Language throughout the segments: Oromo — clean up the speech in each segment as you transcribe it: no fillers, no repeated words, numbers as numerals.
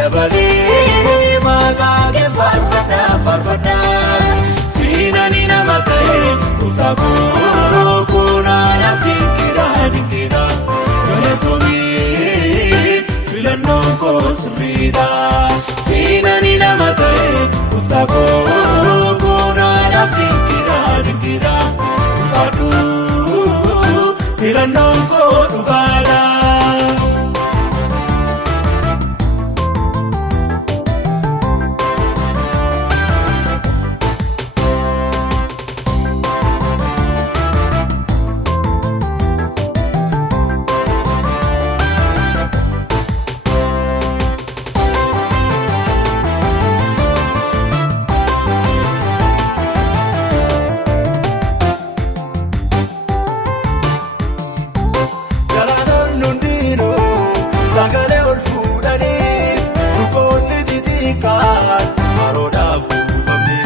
dabalee maqaa kee faarfadha siinani nama ta'e gooftaa koo kunaanaaf dinqiidha galatoomii filannoon koo sirriidha siinani nama ta'e gooftaa koo kunaanaaf dinqiidha ulfaadhu filannoon koo dhugaadha. Sagalee ol fuudhanii dhugoonni xixiqqaan baroodhaaf kuufamne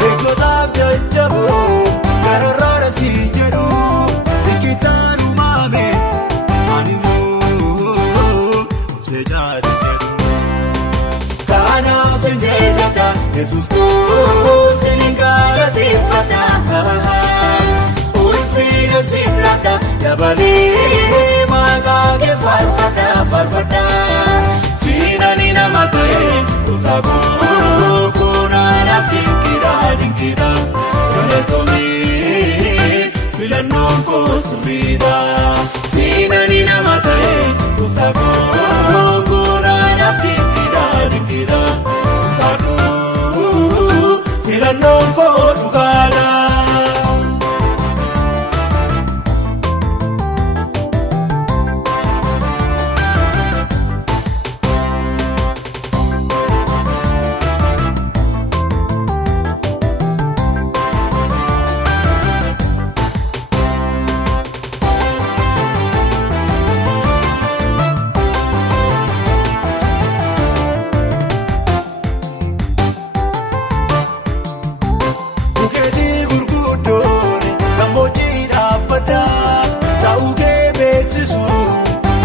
beektotaaf jajjaboo gararraadha siin jedhu biqitaan uumame animmoo obsee jaadhi jedhu kanaaf sin jajjadha Yesuus koo sinin galateeffadha ulfina sin ladha dabalee maqaa kee faarfadha siinani nama ta'e gooftaa koo kunaanaaf dinqiidha galatoomii filannoon koo sirriidha siinani nama ta'e gooftaa koo kunaanaaf dinqiidha ulfaadhu filannoon koo dhugaadha.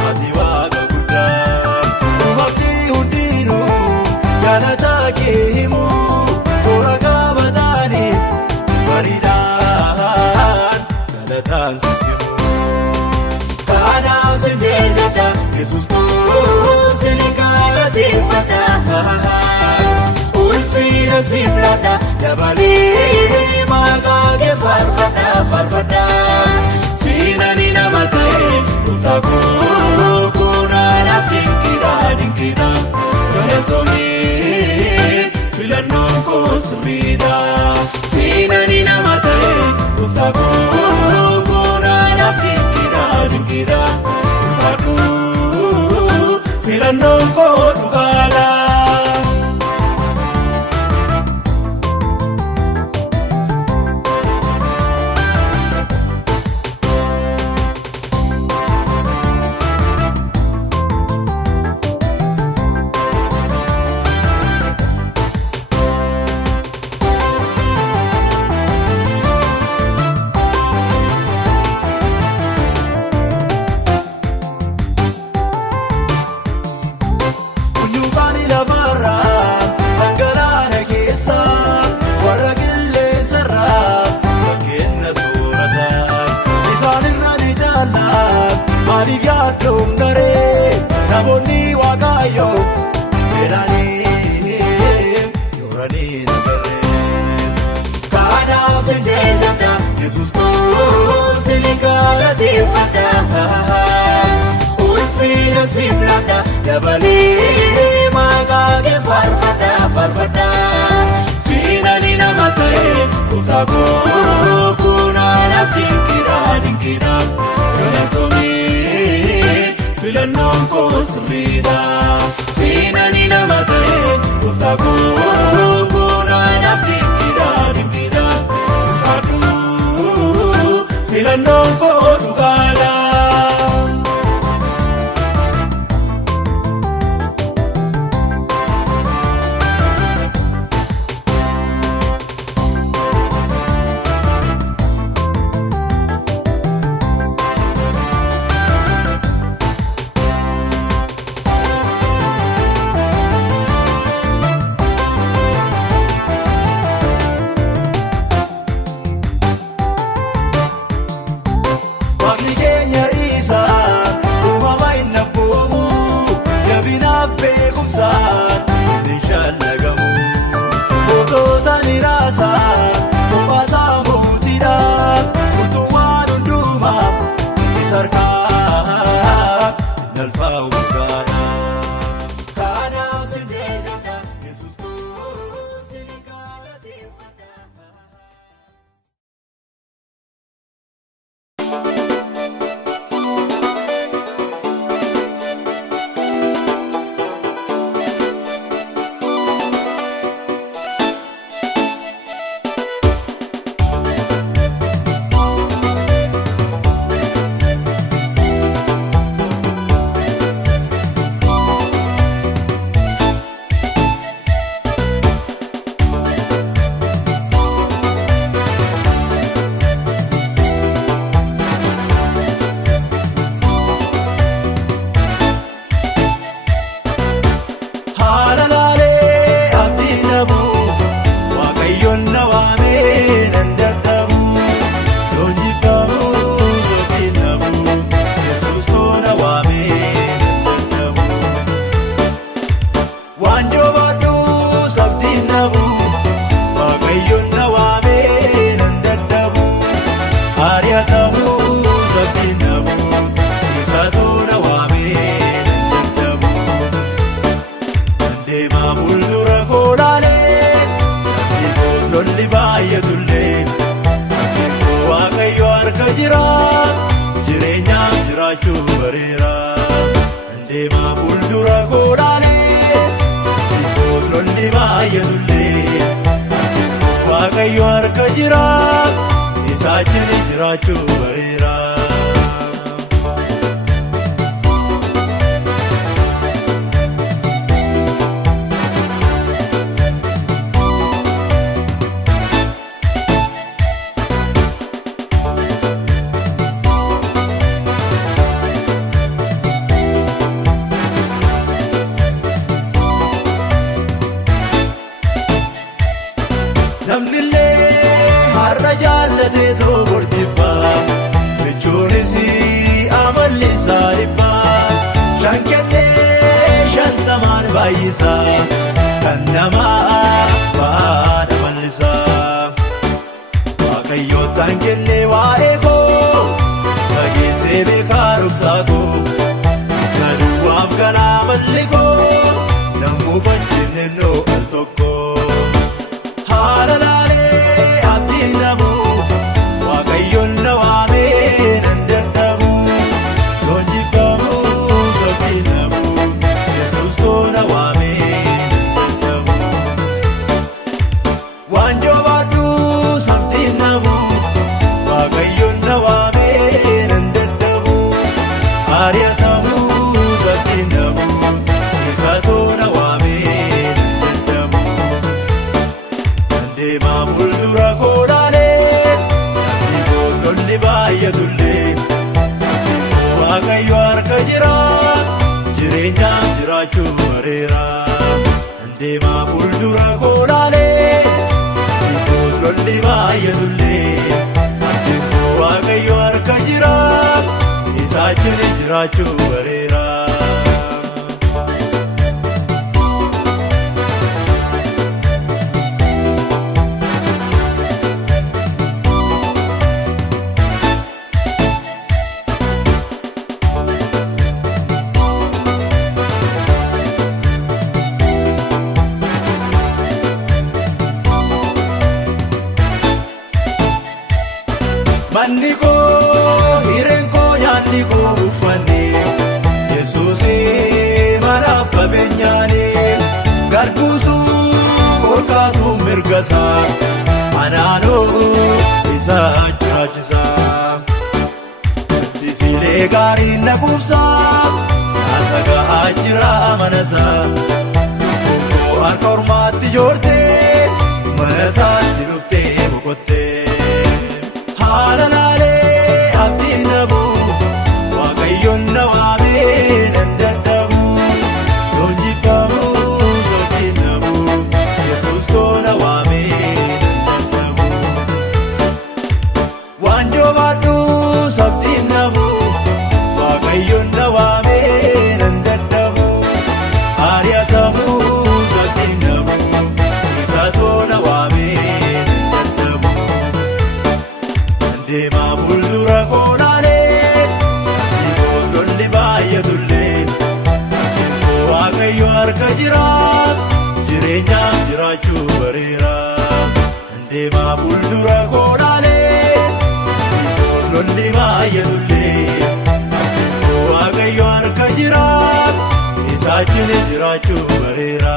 Ati waaqa guddaa uumamni hundinuu galataa kee himu toora qabatanii bariidhaan galataan si simu kanaaf sin jajjadha Yesuus koo sinin galateeffadha ulfina sin ladha dabalee maqaa kee faarfadha siinani nama ta'e gooftaa koo kunaanaaf dinqiidha galatoomii filannoon koo sirriidha siinani nama ta'e gooftaa koo kunaanaaf dinqiidha ulfaadhu filannoon koo dhugaadha. Maaliif yaaddoon daree namoonni waaqayyoo beelanii yooranii nagarree kanaaf sin jajjadha Yesuus koo sinin galateeffadha ulfina sin ladha dabalee maqaa kee faarfadha siinani nama ta'e gooftaa koo kunaanaaf dinqiidha galatoomii filannoon koo sirriidha siinani nama ta'e gooftaa koo kunaanaaf dinqiidha ulfaadhu filannoon koo dhugaadha. dalfaa ugaadha. Kanaaf si jajadha Yesuus koo si galateeffadha. Waaqayyo harka jira isaa jala jiraachuu bareera. Namnillee har'a jaallatee too bortibbaa michoonis amalli isaa dhibbaa shan kennee shantamaan baay'isaa kan namaa baadha mallisaa. Waaqayyootaan kennee waa'ee koo fageessee beekaa dhoksaa koo isa duwwaaf galaa malli koo namuu fanjinnennoo al tokko. Haalalaalee abdiin namu Waaqayyoon na waamee nan dadhabu yoon jibbamu sabdiin namu Yesuus too na waamee nan dadhabu. Waan joobaadhu sabdiin namu Waaqayyoon na waamee nan dadhabu ari'atamu sabdiin namu isa too na waamee nan dadhabu. Deemaa fuuldura koo laalee namni boololli baay'atullee namni koo Waaqayyo harka jira jireenyaan jiraachuu bareera. Deemaa fuuldura koo laalee namni boololli baay'atullee namni koo Waaqayyo harka jira isaa jala jiraachuu bareera. Manni koo hireen koo nyaanni koo uffannee Yesuusii manaaf qabeenyaanii garbuusuuf ol kaasuuf mirgasaa anaanoo isaa jiraachisaa. Itti filee gaariin na quubsaa nyaata ga'aa jira manasaa koo harka ormaatti joortee mana isaatti dhuftee boqottee. Haalalaalee abdiin namu Waaqayyoon na waamee nan dadhabu yoon jibbamu sabdiin namu Yesuus too na waamee nan dadhabu. Waan joobaadhu sabdiin namu Waaqayyoon na waamee nan dadhabu ari'atamu sabdiin namu isa too na waamee nan dadhabu. jiraat isaajjin jiraachuu bareera.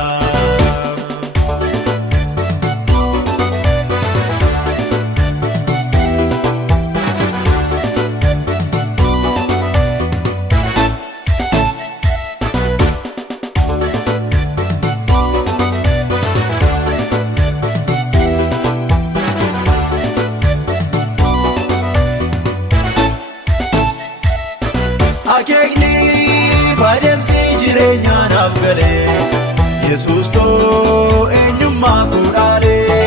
Akeekniif adeemsi jireenyaa naaf galee Yesuus too eenyummaa koo dhaalee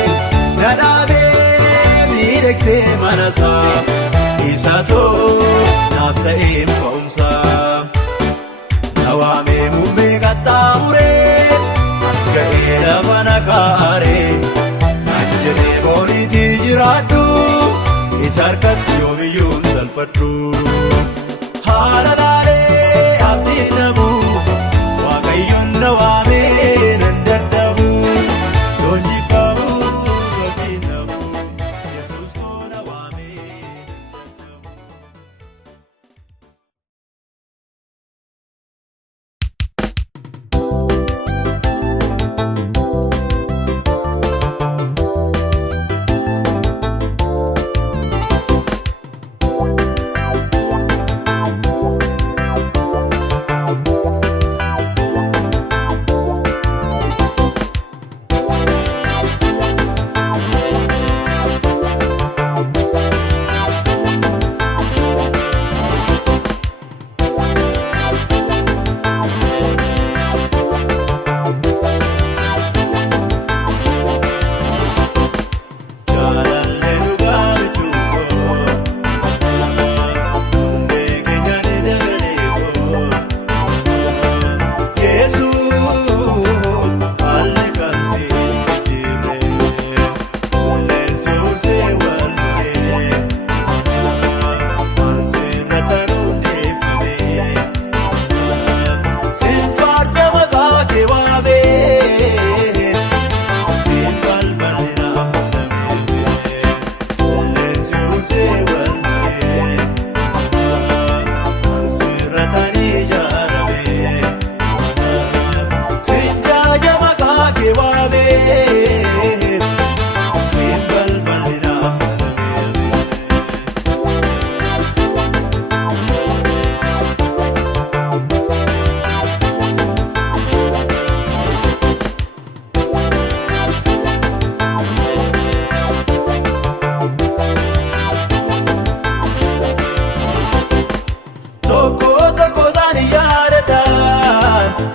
na dhaabee miidhagsee manasaa isa too naaf ta'ee ka'umsaa na waamee muummee qaxxaamuree as ga'ee lafa na kaa'aree naan jedhee booniitii jiraadhu isa harkatti yoomiyyuun salphadhu. Haalalaalee abdiin namu Waaqayyoon na waamee nan dadhabu loon jibbamu sodhiin namu Yesuus too na waamee nan dadhabu.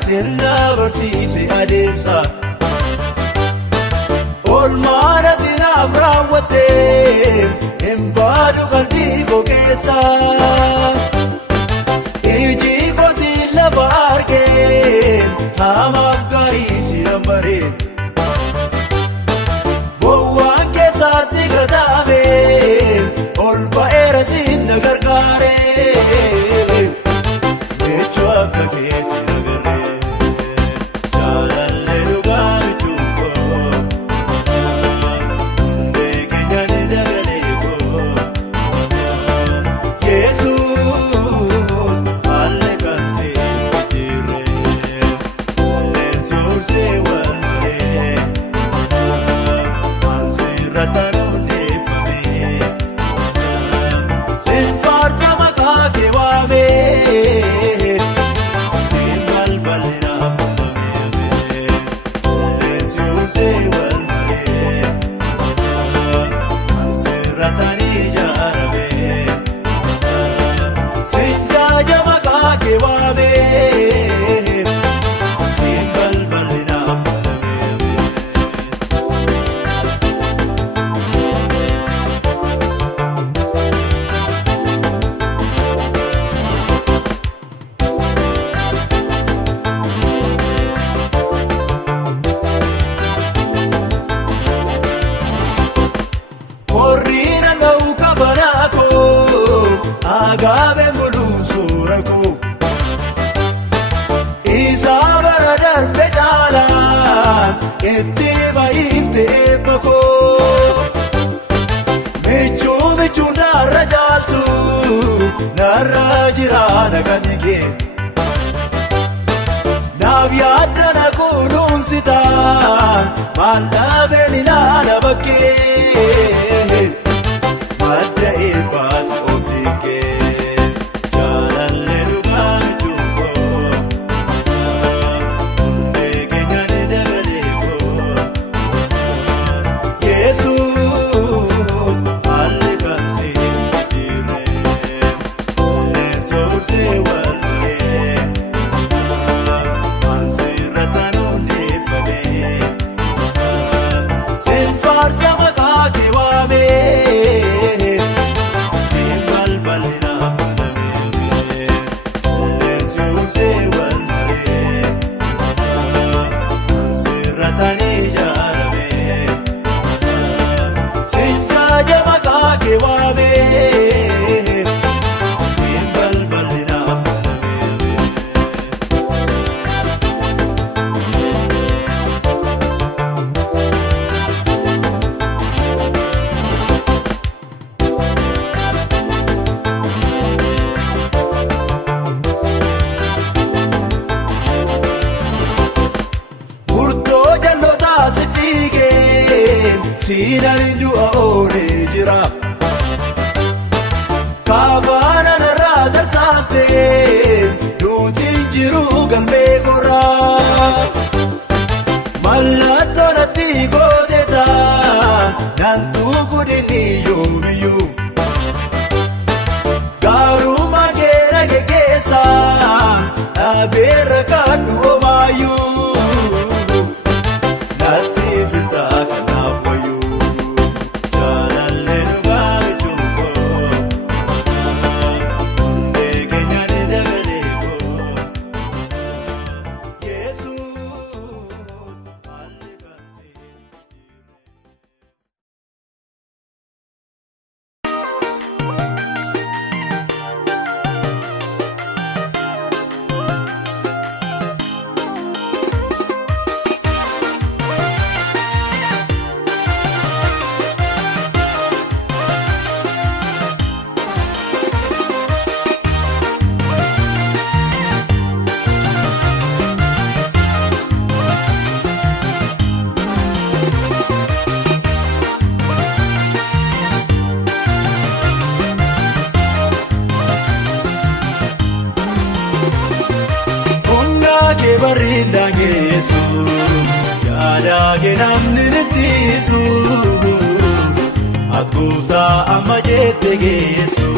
Sirna barsiise adeemsa oolmaan ati naaf raawwattee hin baadu qalbii koo keessa iji koo si lafa argeen hamaaf gaarii si nambareen bowwaan keessaatti gataameen ol ba'eera siin na gargaareen jechuu akka keetti. Agaabe muluu suura koo isaa bara darbe caalaan itti baay'ifte eebba koo michuu narra jaaltu narra jira nagati kee kunuunsitaan maal dhaabeen ilaala bakkee madda eebbaati oobdiin kee jaalallee dhugaa michuukoo hundee keenya ni dabalee koo Yesuus haalli kan si hin jijjiirree soosee wal baree ansirratan hundeeffamee sin faarsa maqaa kee waamee sin balbalinaaf falamee soosee wal baree ansirratan ijaaramee sin jaaja maqaa kee waamee Siinaan du'a oolee jira kaafana narraa tarsaastee duutiin jiru galmee korraa mallattoo natti gootetaa nantuu gudinni yoomiyyuu gaaruma keera geggeessaan dhaabeerra kadhu omaayyuu natti filtaa kanaaf wayyuu Bareedaa geessu yaadaa keenamni nittisu ati gooftaa amma jette geessu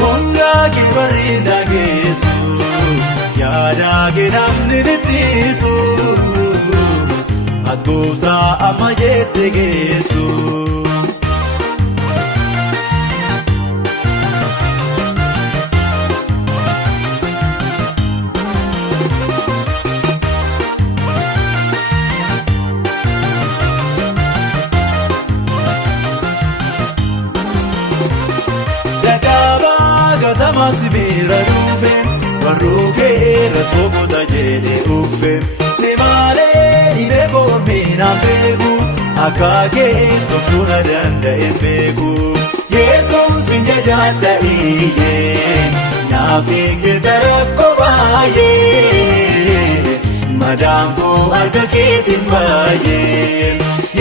hundaa kee bareedaa geessu yaadaa keenamni nittisu ati gooftaa amma jette geessu. Si bira dhufe warroo keerra tokkota jedhee dhufe si malee dhibee koomina beeku akka kee tokko na danda'e beeku Yesuun si jajaadha iyyee naaf eeggata rakkoo baay'ee madaan koo harka keetiin baay'ee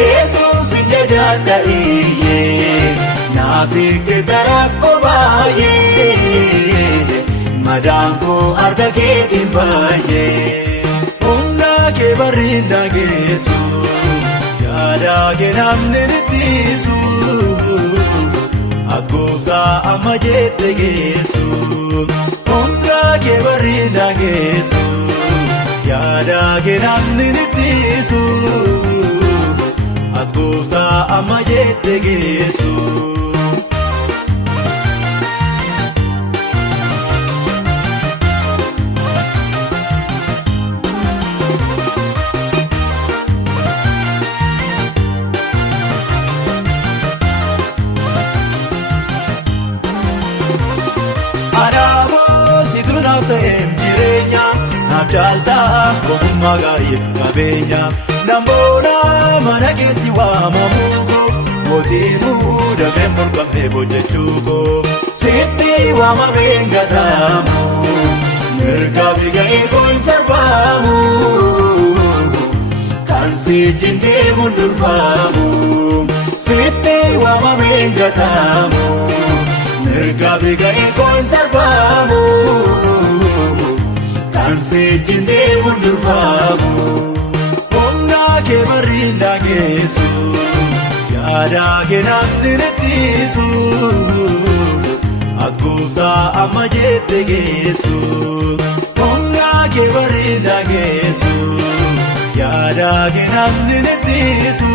Yesuun si jajaadha iyyee naaf eeggata rakkoo baay'ee madaan koo harka keetiin baay'ee humna kee bareedaa geessu yaadaa keenamni nittisu ati gooftaa amma jette geessu humna kee bareedaa geessu yaadaa keenamni nittisu ati gooftaa amma jette geessu. Naaf ta'eem jireenya naaf jaaltaa ogummaa gaariif qabeenya namoota mana keetti waamamuuf mootii muudamee morkamee hojjechuuf sitti waamameen gadaamu mirgaa fi ga'ee kun sarbaamu mundurfaamu sitti waamameen gataamu mirgaa fi ga'ee koon sarbaamu kan sitti mundurfaamu humna kee barriin dhageessu yaada kee namni nettisu ati gooftaa amma jette geessu humna kee barriin dhageessu yaada kee namni nettisu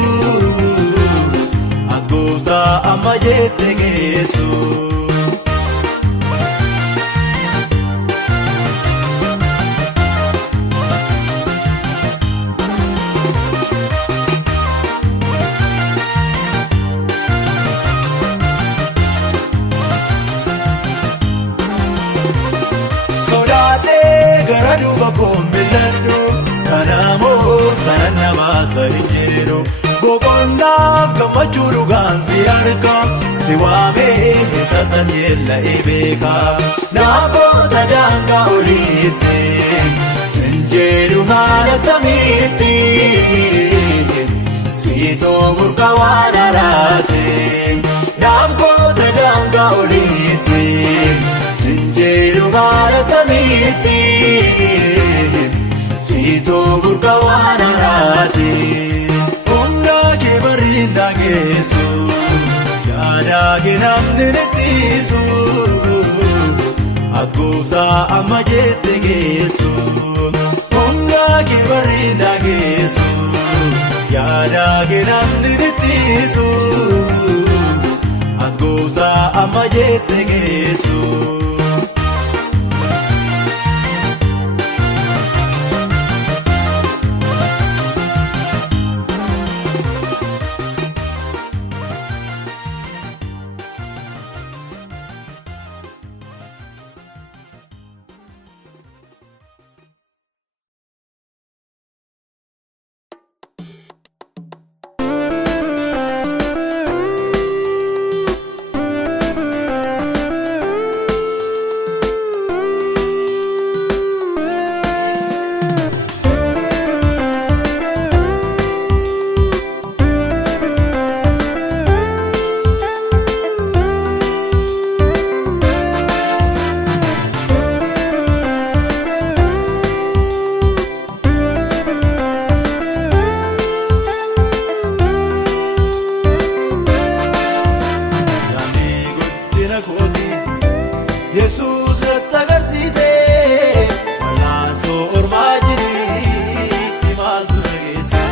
ati gooftaa amma jette geessu. Gara duuba koon mil'adhu kanaamoo sanan namaasa hin jedhu boqonnaaf gammachuu dhugaan si harka si waamee isatan yeella'ee beeka naafota daangaa oliitti hin jedhu maal akkamiitti siitoo burqa waan haraati naafota daangaa oliitti hin jedhu maal akkamiitti siitoo burqa waan haraati humna kee barriin dhageessu yaada kee namni nettisu ati gooftaa amma jette geessu humna kee barriin dhageessu yaada kee namni nettisu ati gooftaa amma jette geessu. Yesuus natti agarsiisee wal'aansoo ormaa jiriitti maaltu dhageesse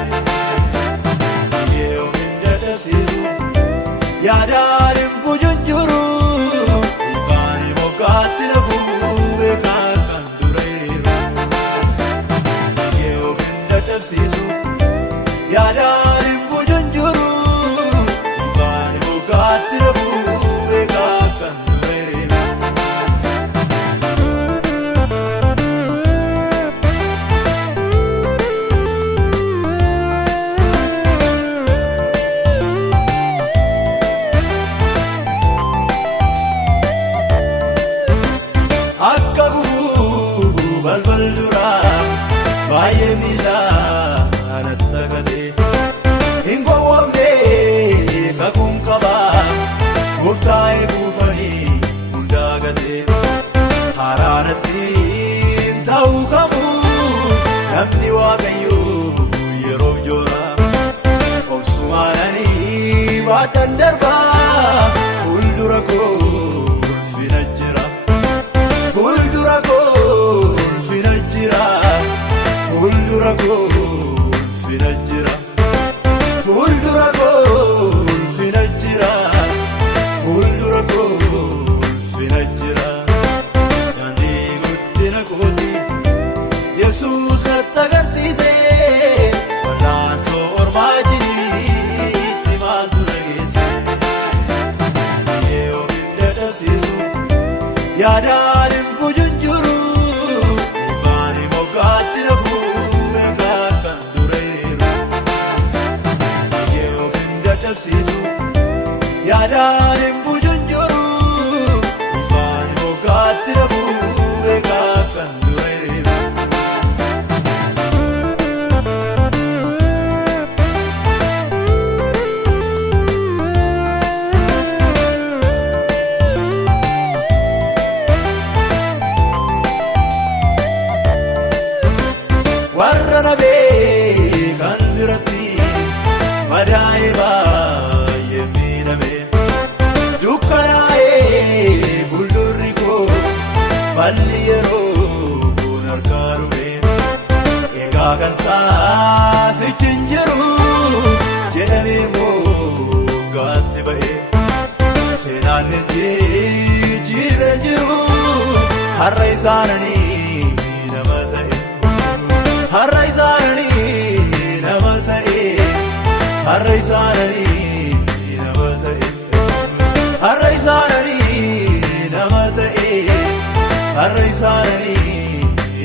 yoo hin dadhabsiisu yaadaan hin bujunjuru dhibbaan moggaatti nafuu beekaa kan dureeru yoo hin dadhabsiisu yaadaan hin bujunjuru dhibbaan moggaatti nafuu beekaa kan balbal duraa baay'ee miilaa natti agatee hin gowwoomnee kakuun qabaa gooftaa eeguufanii hundaa gatee haaraa natti hin ta'uu qabu namni waaqayyoo yeroo joora obsumaananii baatan darbaa fuuldura koo ulfina jira fuuldura koo fuuldura koo ulfina jira fuuldura koo ulfina jira fuuldura koo ulfina jira daandii guddina kooti Yesuus natti agarsiisee wal'aansoo ormaa jiriitti maaltu dhageesse yoo hin dadhabsiisu yaadaan hin bujunjuru dhibbaan moggaatti nafuu beekaa kan dureeru yoo hin dadhabsiisu yaadaan hin bujunjuru dhibbaan moggaatti nafuu beekaa kan dureeru. yeroo kun harkaa dhufe egaa kan sichi hin jiru jedhamee moggaatti ba'e seenaan jijjiiree jiru har'a isaanii nama ta'e har'a isaanii nama ta'e har'a isaanii nama ta'e har'a isaanii nama ta'e har'a isaanii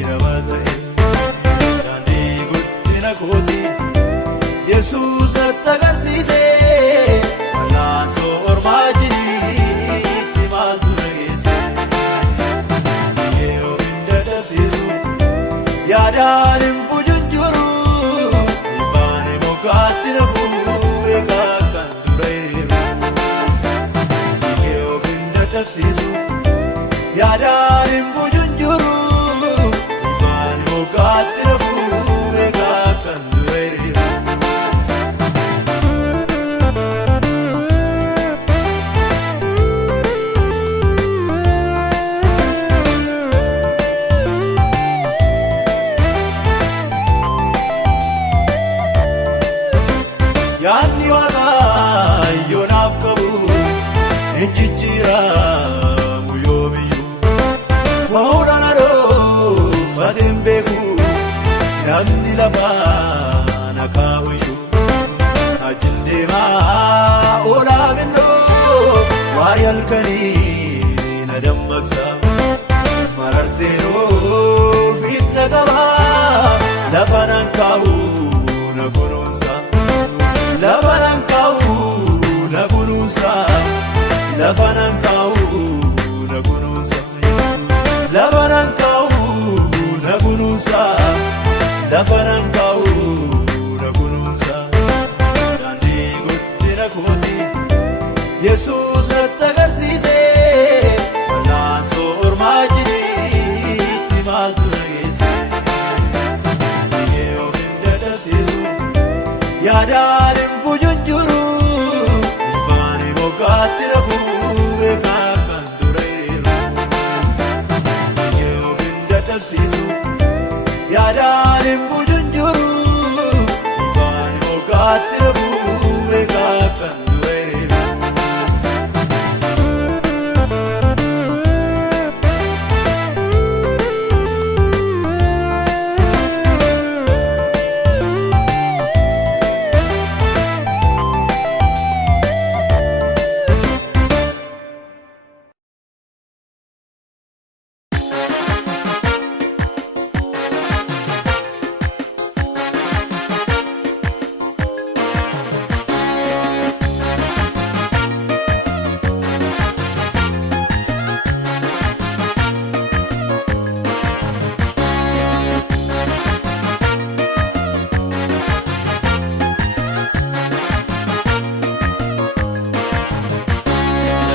nama ta'e daandii guddina kooti Yesuus natti agarsiise wal'aansoo ormaa jiriitti maaltu dhageesse dhiigee of hin dadhabsiisu yaadaan hin bujunjuru dhibbaan moggaatti nafuu eegaa kan dureeru dhiigee of hin dadhabsiisu yaadaan hin bujunjuru dhibbaan moggaatti nafuu eegaa kan dureeru. Yaadni Waaqayyo naaf qabu hin jijjiiramu yoomiyyuu fuudhaan adoofatee hin beeku namni lafaa na kaa'uyyuu ajjin deemaa oolaa minnoo waarii halkanii na dammaqsa mararteenoo fiitna qabaa lafa nan kaa'u na kunuunsa. Lafanan ka'u na kunuunsa lafanan ka'u na kunuunsa lafanan ka'u na kunuunsa lafanan ka'u na kunuunsa daandii guddina kooti Yesuus natti agarsiise wal'aansoo ormaa jiriitti maaltu dhageesse dhiigee of hin dadhabsiisu yaadaan hin bujunjuru dhibbaan moggaatti nafuu eegaa kan dureeru dhiigee of hin dadhabsiisu yaadaan hin bujunjuru dhibbaan moggaatti nafuu eegaa kan dureeru.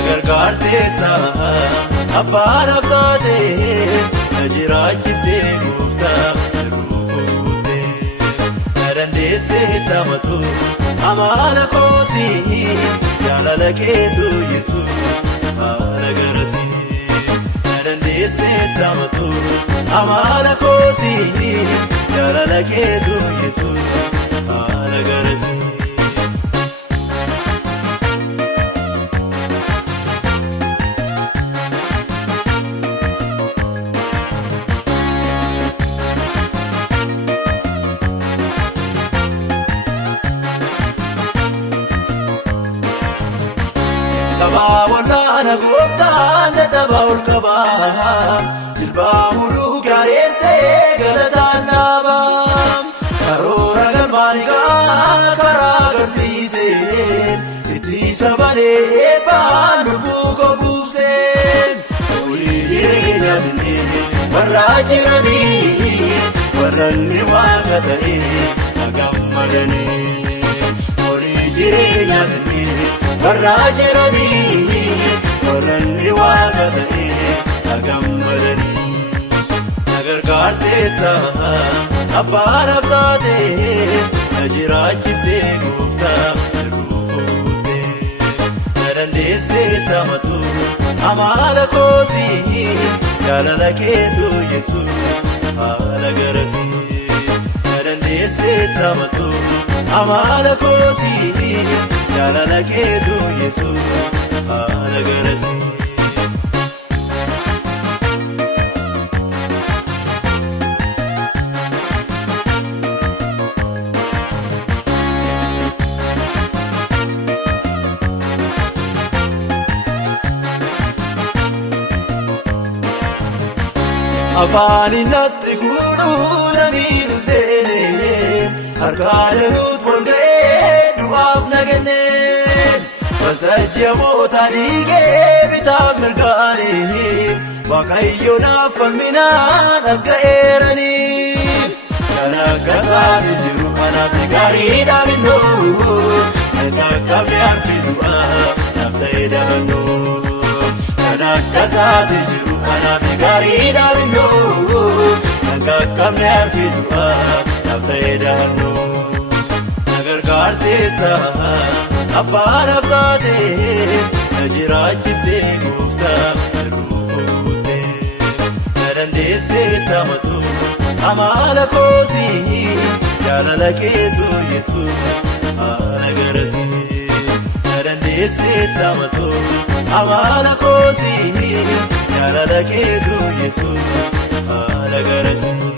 Gargaarteetta abbaan abtaatee na jiraachiftee gooftaa jiruu guuttee na dandeesseetta matu amala koosii jaalala keetu Yesuus haala garasii na dandeesseetta matu amala koosii jaalala keetu Yesuus haala garasii. Kabaa walaana gooftaan dadhabaa ol qabaa jilbaa muluu gaareessee galataan dhaabaa karoora galmaanigaa karaa agarsiisee ittisa balee eebbaan lubbuu koo buusee horii jireenya finnee warra jiranii warra inni waaqa ta'ee nagammadanii horii jireenya finnee warra jiranii warra inni waaqa ta'ee nagammadanii na gargaarteetta abbaan abtaatee na jiraachiftee gooftaa jiruu koo guuttee na dandeessee tamatu amala koosii jaalala keetu Yesuus haala garasii dandeessee tamatu amala koosii jaalala keetu Yesuus haala garasii. Afani natti kunu namiinu seene harkaale nuut walga'ee du'aaf nagenne waltajjii moota dhiigee bitaa mirgaane Waaqayyo naaf falminaan as ga'eerani kan akka isaatu jiru anaaf gaariidha minnoo kan akka mi'aarfi du'aaf naaf ta'e dahannoo kan akka isaatu jiru anaaf gaariidha minnoo kan akka mi'aarfi du'aaf naaf ta'e dahannoo na gargaarteetta abbaa naaf taate na jiraachiftee gooftaa jiruu koo guuttee na dandeessee tamatu amala koosii jaalala keetu Yesuus haala garasii na dandeessee tamatu amala koosii jaalala keetu Yesuus haala garasii.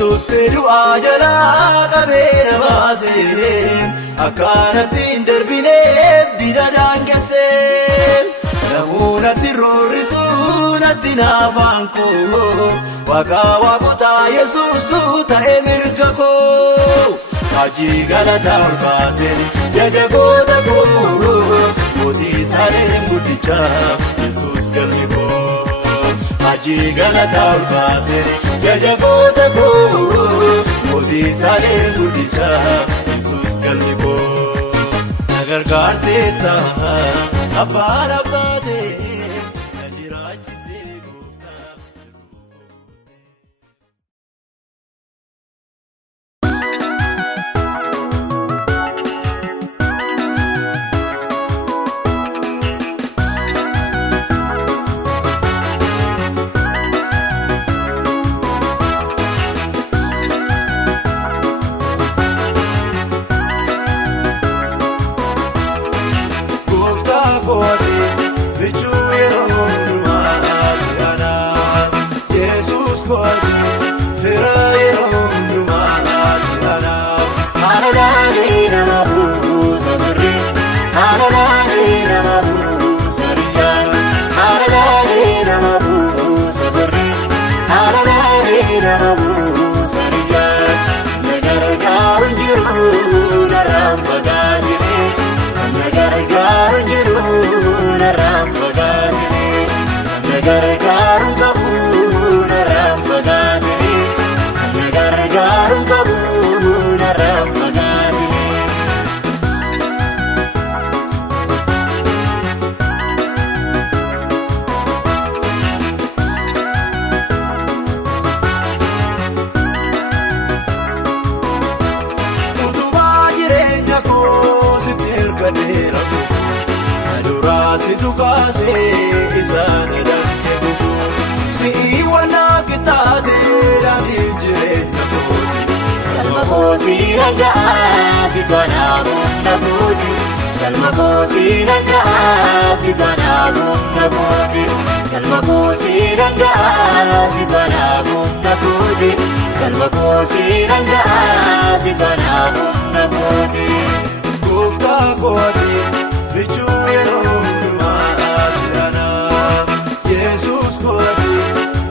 Tutte du'aa jalaa qabee na baasee akkanatti hin darbineef dida daangeessee namoonni roorrisuu natti naafaan koo Waaqaa waaqotaa Yesuustu ta'e mirga koo kaajii galataa ol baaseen jaja goota koo mootii Saalem guddichaa Yesuus galmi koo kaajii galataa ol baaseen jaja goota koo mootii Saalem guddichaa Yesuus galmi koo na gargaarteetta abbaa naaf taate na jiraachiftee gooftaa jiruu koo guuttee. Situ kaasee isaan danke bufu si'i wanaaf qixxaate daandii jireenya kooti galma koosii nagaa situ anaaf humna kooti galma koosii nagaa situ anaaf humna kooti galma koosii nagaa situ anaaf humna kooti galma koosii nagaa situ anaaf humna kooti gooftaa kooti bichuu yeroo Yesuus kooti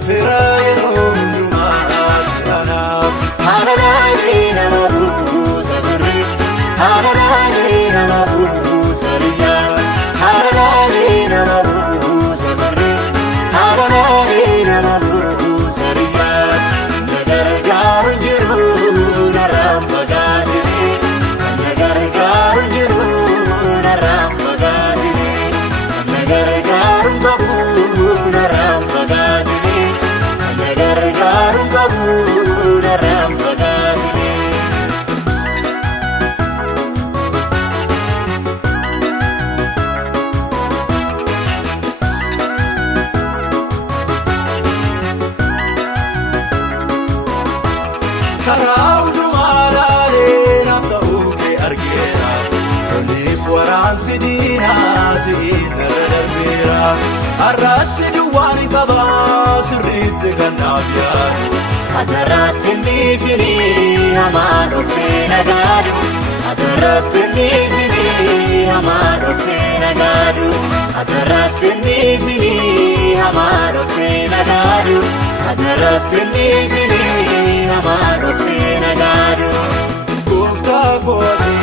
fira yeroo hundumaatti anaaf haadhaadhii nama buusa birrii haadhaadhii nama buusa riyyaan haadhaadhii nama buusa birrii haadhaadhii nama buusa riyyaan na gargaaru jiru narraan fagaatini na gargaaru waraansi diinaa si'inna darbeera arraasi duwwaani qabaa sirriitti kannaaf yaadu adarratti niisinii hamaa dhoksee nagaadu adarratti niisinii hamaa dhoksee nagaadu adarratti niisinii hamaa dhoksee nagaadu adarratti niisinii hamaa dhoksee nagaadu gooftaa kooti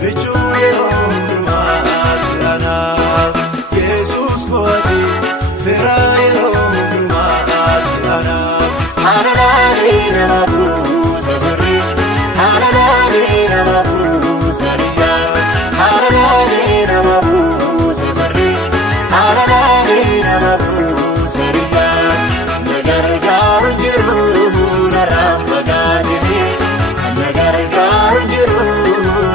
bichuu yeroo hundumaa jiranaaf Yesuus kooti fira yeroo hundumaa jiranaaf Alalaalee nama buusa firri alalaalee nama buusa riyyaa alalaalee nama buusa firri alalaalee nama buusa riyyaa na gargaaru jiru narraan fagaatine na gargaaru jiru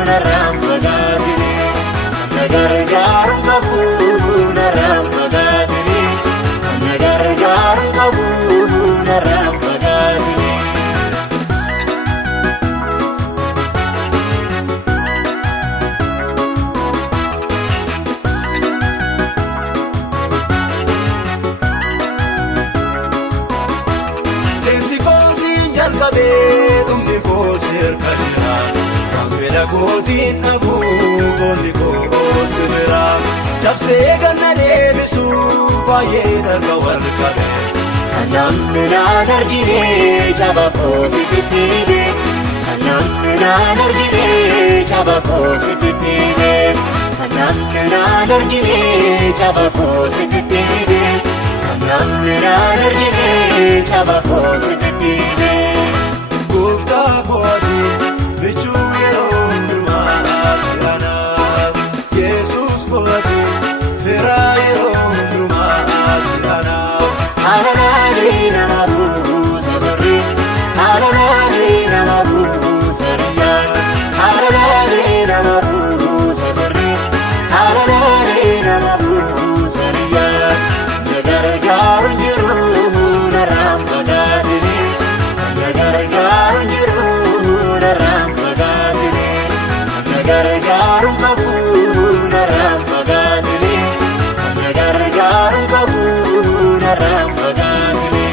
narraan fagaatine na gargaaru qabu narraan fagaatine na gargaaru qabu narraan fagaatine. Deemsi koosiin jalqabee dhumni koosi hirka jira kan fedha kootiin dhabuu boonni koosi bira cabsee ganna deebisuuf baay'ee darba wal qabe kan namni naan argine caba koosi tittiime kan namni naan argine caba koosi tittiime kan namni naan argine caba koosi tittiime kan namni naan argine caba koosi tittiime gooftaa kooti bichuu yeroo hundumaa jiranaaf Yesuus kooti fira yeroo hundumaa jiranaaf alalaalee nama buusa firri alalaalee nama buusa riyyaa alalaalee nama buusa firri alalaalee nama buusa riyyaa na gargaaru jiru narraan fagaatine na gargaaru jiru narraan fagaatine na gargaaru qabu narraan fagaatine na gargaaru qabu narraan fagaatine.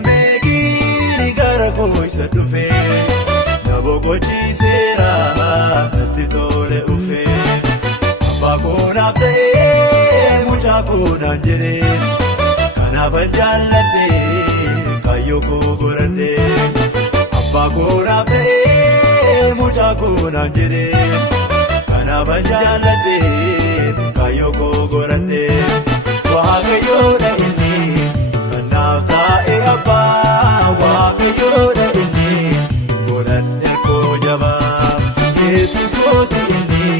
Sambeekini gara koosa dhufee na boqochiiseera natti tole ufee abbaa koonaaf ta'ee mucaa koonaan jedhee kanaafan jaalladhee kaayyoo koo godhadhee abbaa koonaaf ta'ee mucaa koonaan jedhee kanaafan jaalladhee kaayyoo koo godhadhee waaqayyoodha inni kanaaf taa'e abbaa waaqayyoodha inni godhadhe koo jabaa Yesuus kooti inni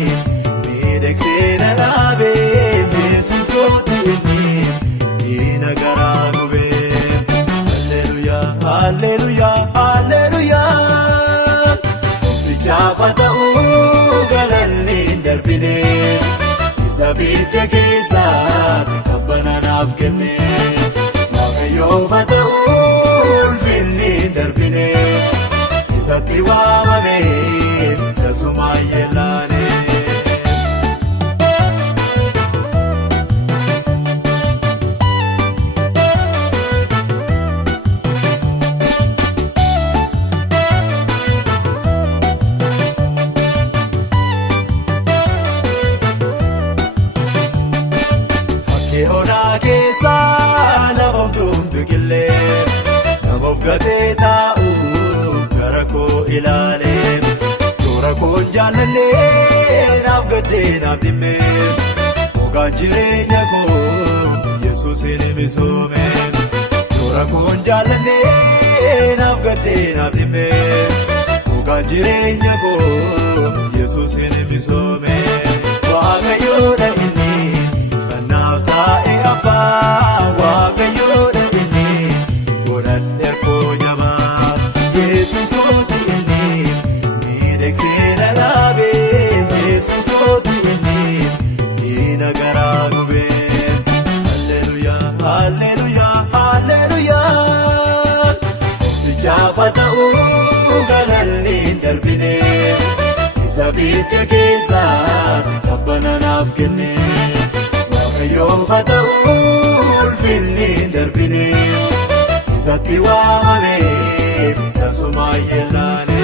miidhagsee na dhaabee Yesuus kooti inni diina garaa gubee Alleluuyaa Alleluuyaa Alleluuyaa Qoftichaaf haa ta'uu galanni hin darbine isa biyya keessatti kabbana naaf kenne Waaqayyoof haa ta'uu ulfinni hin darbine isatti waamame tasuma yellaane. Gatee taa'u gara koo ilaalee toora koon jaalladhee naaf gaddee naaf dhimme gogaan jireenya koo Yesuusin misoome toora koon jaalladhee naaf gaddee naaf dhimme gogaan jireenya koo Yesuusin misoome Waaqayyoodha inni kan naaf taa'e abbaa Waaqayyoodha inni godhadhe koo jabaa Yesuus kooti inni miidhagsee na dhaabe Yesuus kooti inni diina garaa gube Halleluuyaa Halleluuyaa Halleluuyaa Jaafa ta'uu galanni hin darbine isa biyya keessa tabbana naaf kenne Waaqayyoof haa ta'uu ulfinni hin darbine isatti waamame tasuma yellaane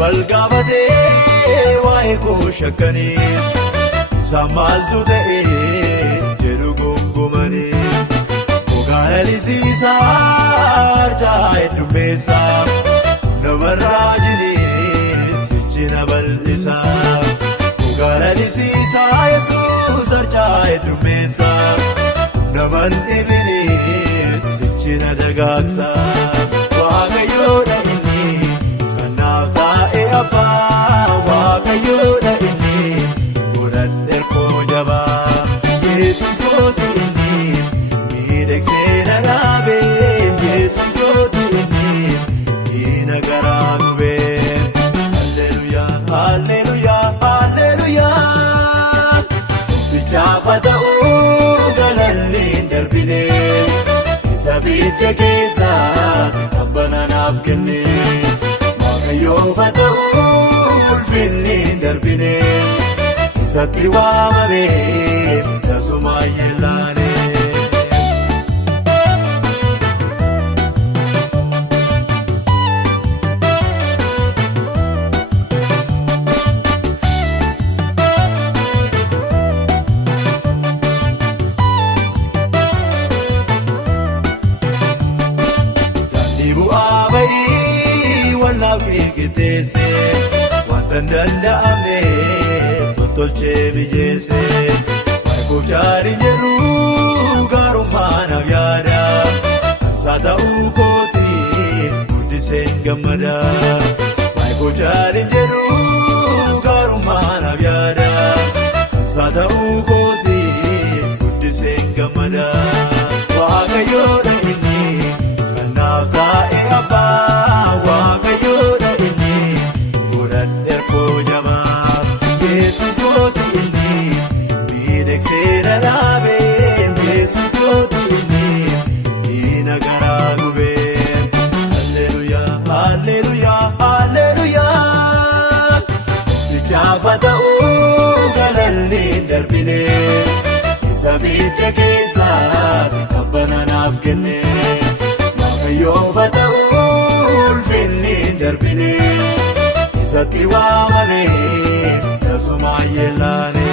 wal gaafatee waa'ee koo shakkanii isaan maaltu ta'e jedhu gonkumanii gogaan alisiisaa arjaa heddummeessaa namarraa jiniis ijjina bal'isaa gogaan alisiisaa Yesuus arjaa heddummeessaa naman dhibiniis ijjina dagaagsaa Waaqayyoodha inni abbaa Waaqayyoodha inni godhadhe koo jabaa Yesuus kooti inni miidhagsee na dhaabe Yesuus kooti inni diina garaa gube Halleluuyaa Halleluuyaa Halleluuyaa Jaafa ta'uu galanni hin darbine isa biyya keessa tabbana naaf kenne Waaqayyoof haa ta'uu ulfinni hin darbine isatti waamame tasuma yellaane Daandii bu'aa ba'ii walnaaf qixxeesse wanta hin danda'amne tottolchee mijeesse Waaqayyoof jaariin jedhu gaarummaa naaf yaada ansaa ta'uu kooti guddiseen gammada Waaqayyoof jaariin jedhu gaarummaa naaf yaada ansaa ta'uu kooti guddiseen gammada Waaqayyoodha inni kan naaf taa'e abbaa Waaqayyoodha inni godhadhe koo jabaa Yesuus kooti inni miidhagsee na dhaabe Yesuus kooti inni diina garaa gube Halleluuyaa Halleluuyaa Halleluuyaa Jaafa ta'uu galanni hin darbine isa biyya keessa tabbana naaf kenne Waaqayyoof haa ta'uu ulfinni hin darbine isatti waamame tasuma yellaane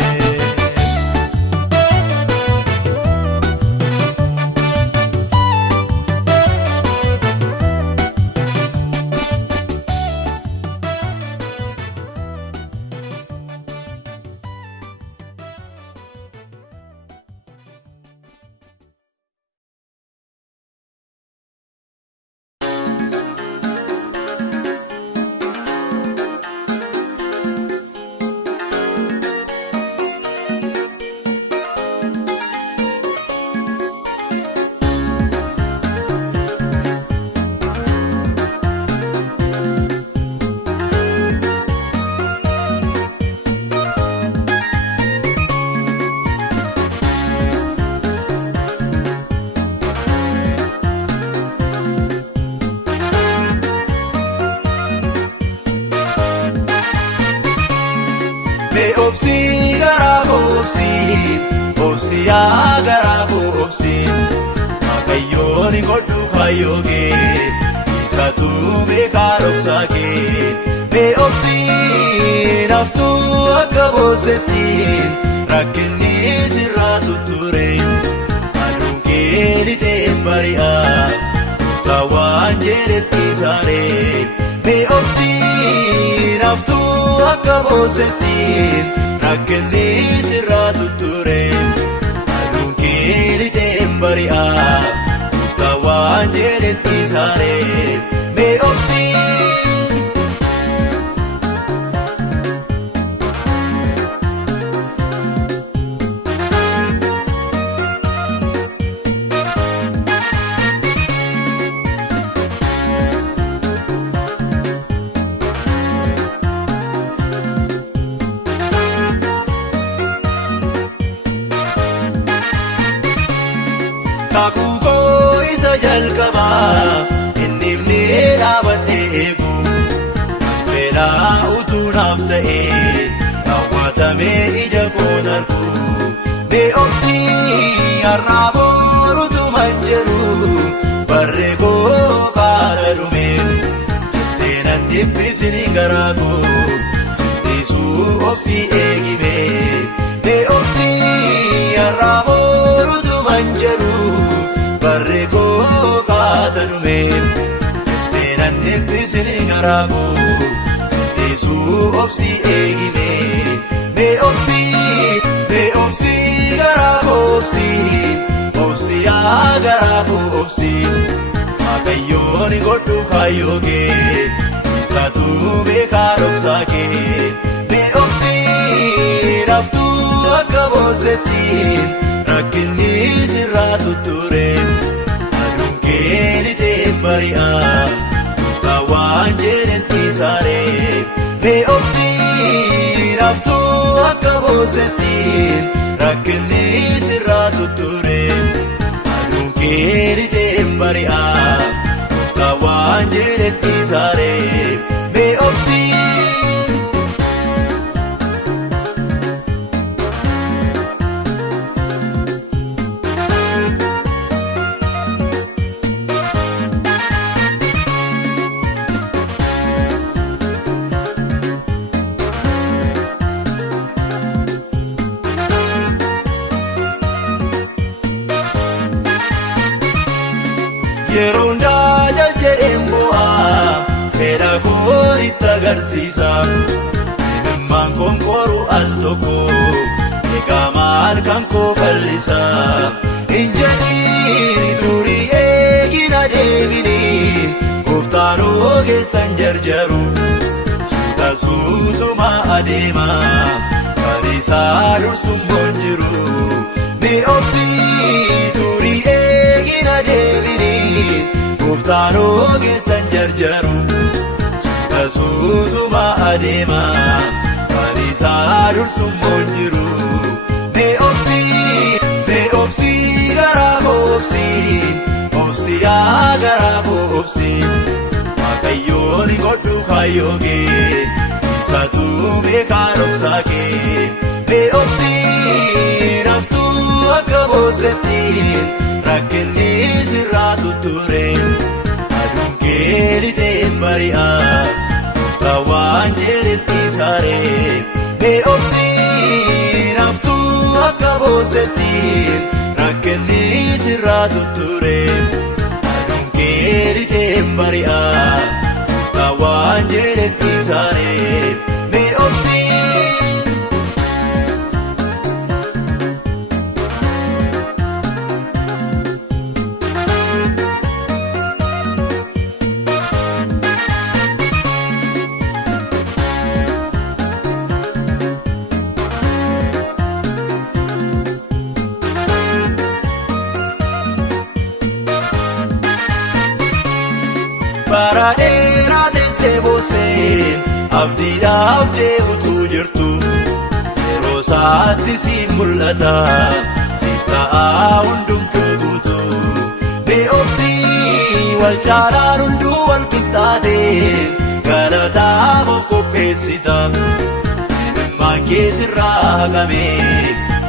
obsi garaa obsi yaa garaa obsi Waaqayyoon godhu kaayyoo kee isa isaatu beekaa dhoksaa kee mee obsii naftuu akka boosettiin rakkinni sirraa tutture aduun kee lixeen bari'aa dhuftaa waan jedhetti saaree mee obsii naftuu akka boosettiin rakkinni sirraa tutture aduun kee lixeen bari'aa dhuftaa waan jedhetti saaree mee obsii kakuu isa jalqabaa inni himnee dhaabadhee eegu fedhaa utuu naaf ta'ee raawwatamee ija koon argu mee obsii har'aa borutuman jedhu barree koo baata dhumeen jetteenan dhiphisini garaa koo sindhiisuu obsii eegimee mee obsii har'aa borutuman jedhu barree koo kaata dhumeen jetteenan dhiphisini garaa koo sindhiisuu obsii eegimee mee obsii garaa koo obsii yaa garaa koo obsii Waaqayyoon godhu kaayyoo kee isaatu beekaa dhoksaa kee mee obsii naftuu akka boosettiin rakkinni sirraa tutture aduun kee lixeen bari'aa dhuftaa waan jedhetti saaree mee obsii naftuu akka boosettiin rakkinni sirraa tutture aduun kee lixeen bari'aa dhuftaa waan jedhetti saaree mee obsii yeroo hundaa jaljedheen bu'aa fedha koo itti agarsiisa himimmaan konkoru al tokko egaa maal kan koo fallisa hin jedhiin turii eegina deemini gooftaan ogeessan jarjaru suuta suutuma adeema kan isaa dursummoon jiru mee obsii turii eegina deemini gooftaan ogeessan jarjaru suuta suutuma adeema kan isaa dursummoon jiru mee obsii garaa koo obsii yaa garaa koo obsii Waaqayyoon godhu kaayyoo kee isaatu beekaa dhoksaa kee mee obsii naftuu akka boosettiin rakkinni sirraa tutture aduun kee lixeen bari'aa dhuftaa waan jedhetti saaree mee obsii naftuu akka boosettiin rakkinni sirraa tutture aduun kee lixeen bari'aa dhuftaa waan jedhetti saaree mee obsii bara dheeraa teessee boosseen abdiidhaaf deemutu jirtu yeroo isaatti siif mul'ata siif ta'aa hundumtuu guutu mee obsii wal caalaan hunduu wal qixxaate galataaf of qopheessita himimmaan kee sirraa haqame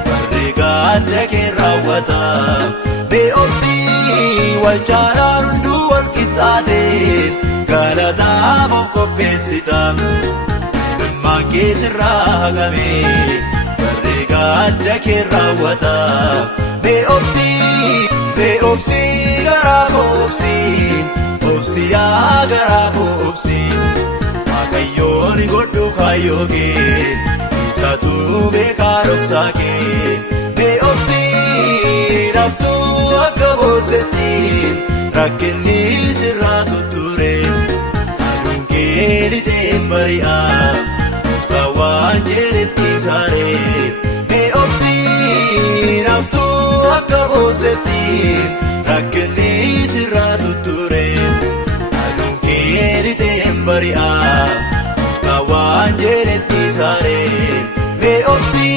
barree gaadda kee raawwata bee'obsii wal caalaan hunduu wal qixxaateen galataaf of qopheessita dhimmaan kee sirraa haqame barree gaadda kee raawwata bee'obsii garaa koo obsii yaa garaa koo obsii Waaqayyoon godhu kaayyoo kee isaatu beekaa dhoksaa kee bee'obsii naftuu akka boosetti rakkinni sirraa tutture aduun kee lixeen bari'a gooftaa waan jedhetti saaree bee'obsii naftuu akka boosetti rakkinni sirraa tutture aduun kee lixeen bari'a gooftaa waan jedhetti saaree bee'obsii.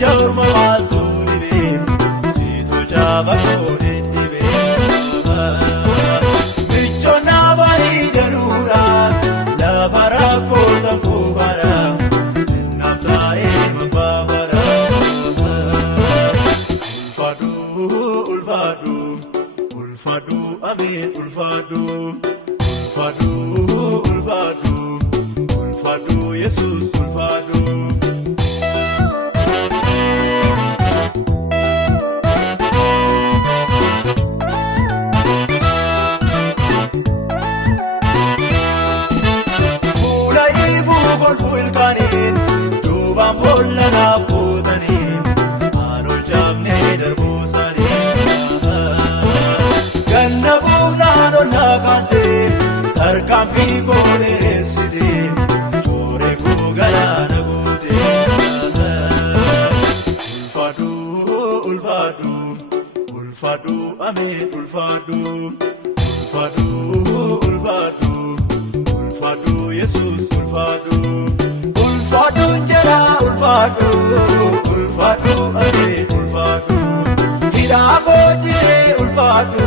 Jorma waltu dibe, si tu jaba ko de dibe. ameen ulfaadhu ulfaadhu ulfaadhu ulfaadhu Yesuus ulfaadhu. Fuula ifuu golfuu ilkaaniin duubaan boolla naaf buutaniin aan ol jaamnee darbuu ganna buufnaan ol na kaastee tarkaanfii koo dheeressitee jooree koo galaana gootee ulfaadhu ulfaadhu ulfaadhu ameen ulfaadhu ulfaadhu ulfaadhu ulfaadhu Yesuus ulfaadhu ulfaadhu njala ulfaadhu ulfaadhu ameen ulfaadhu hidhaa koo jiree ulfaadhu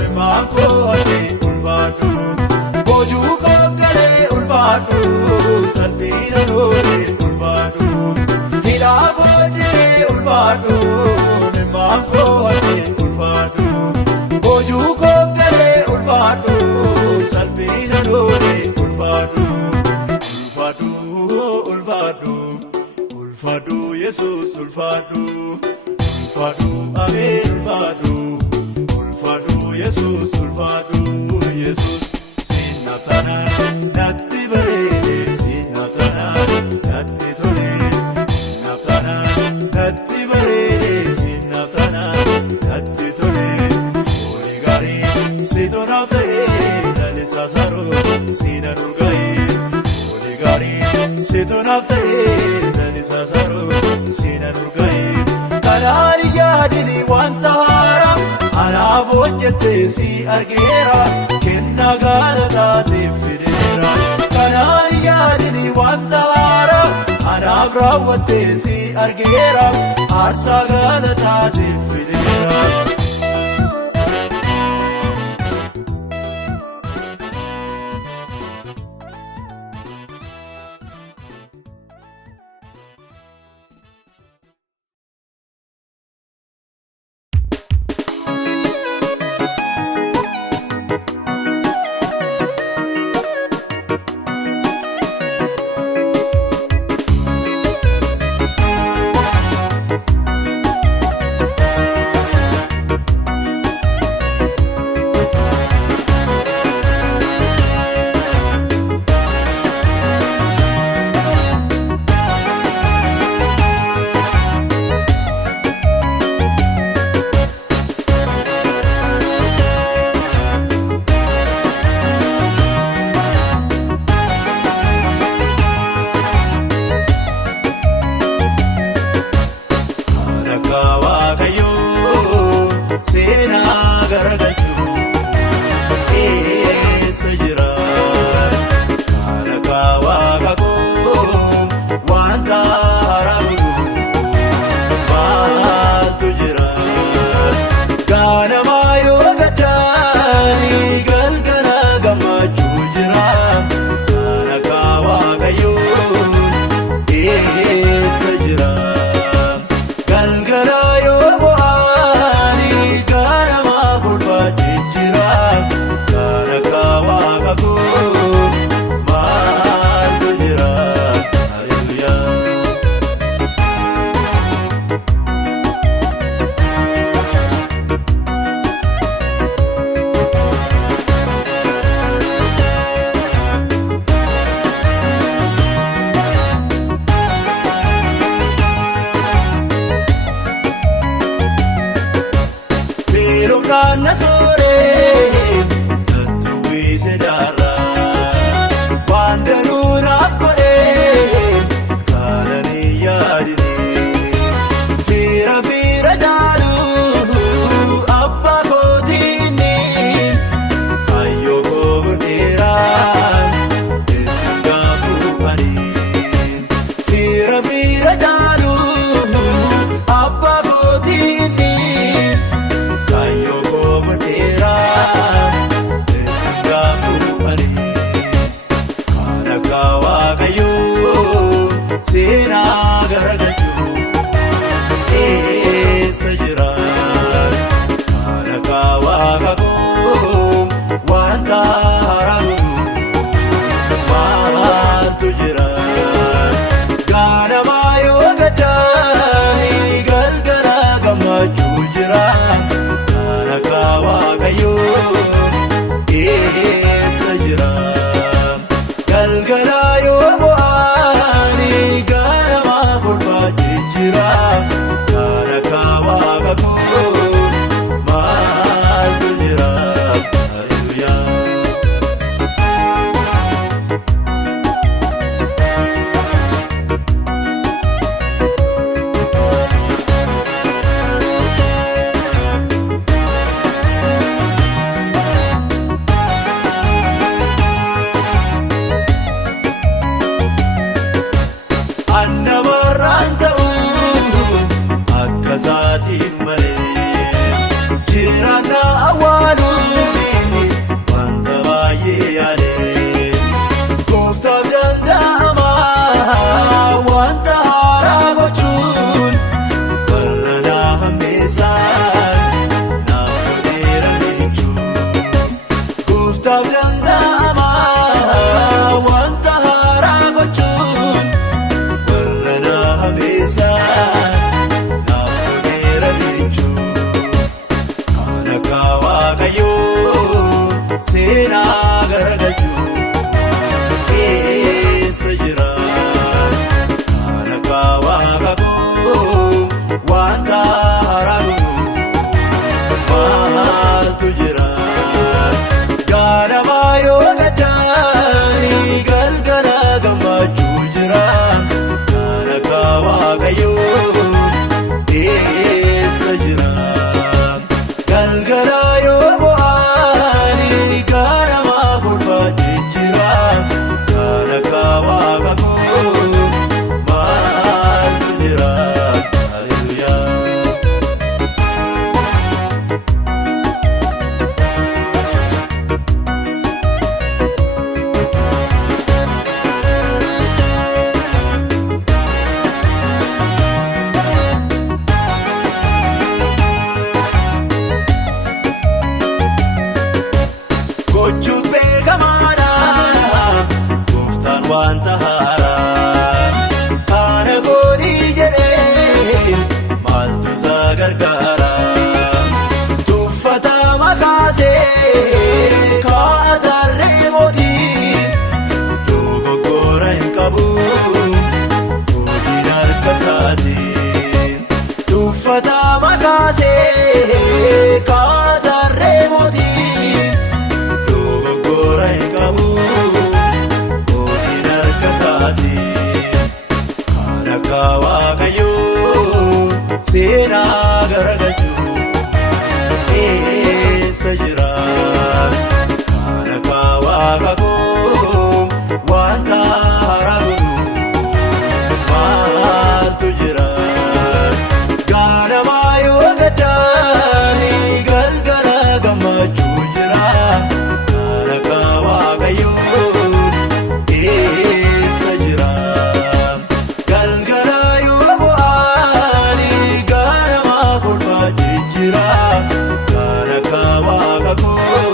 mimaan koo ameen ulfaadhu boojuu koo galee ulfaadhu salphina loolee ulfaadhu hidhaa koo jiree ulfaadhu mimaan koo ameen ulfaadhu boojuu koo galee ulfaadhu salphina loolee ulfaadhu ulfaadhu ulfaadhu ulfaadhu Yesuus ulfaadhu ulfaadhu ameen ulfaadhu ulfaadhu Yesuus ulfaadhu Yesuus sinna tanaan natti bareede sinna tanaan natti tole sinna tanaan natti bareede sinna tanaan natti tole fooli gaarii situ naaf ta'ee lalisaa saroo sina nurga'ee fooli gaarii situ naaf ta'ee lalisaa saroo sina nurga'ee kanaan yaadini wanta haaraa anaaf hojjettee si argeera kennaa gaalataa siif fideera kanaan yaadini wanta haaraa anaaf raawwattee si argeera aarsaa gaalataa siif fideera. seenaa garagalchuu keessa jira. Kan akka Waaqa koo wanta haaraa godhu maaltu jira? Ganama yoo gaddaani galgala gammachuu jira. Kan akka Waaqayyoo keessa jira. Galgala yoo bo'aani ganama kolfaa jira. Kan akka Waaqa koo maaltu jira? Haleluuyaa. Gochuun beekamaadha gooftaan wanta haaraa. Kana godhii jedhee maaltu isa gargaara? Tuffatama kaasee kaatarree mootii dogoggora hin qabu hojiin harka isaatii. Tuffatama kaasee kaatarree mootii dogoggora hin qabu hojiin harka isaatii. Kan akka Waaqayyoo seenaa garagalchuu keessa jira. Kan akka Waaqa koo wanta haaraa godhu maaltu jira? Ganama yoo gaddaani galgala gammachuu jira. Kan akka Waaqayyoo keessa jira. Galgala yoo bo'aani ganama kolfaa jira. Kan akka Waaqa koo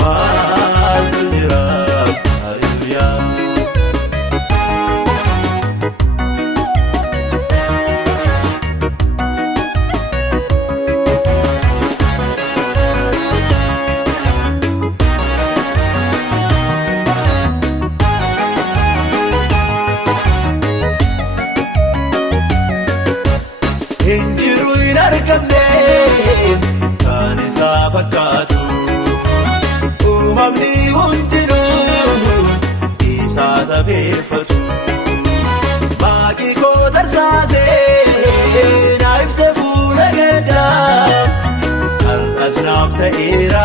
maaltu jira? Haleluuyaa. Hinjiru hin argamne kan isa fakkaatu. Uumamni hundinuu isa safeeffatu. Maaqii koo tarsaasee na ibse fuula gaddaa. Har'as naaf ta'eera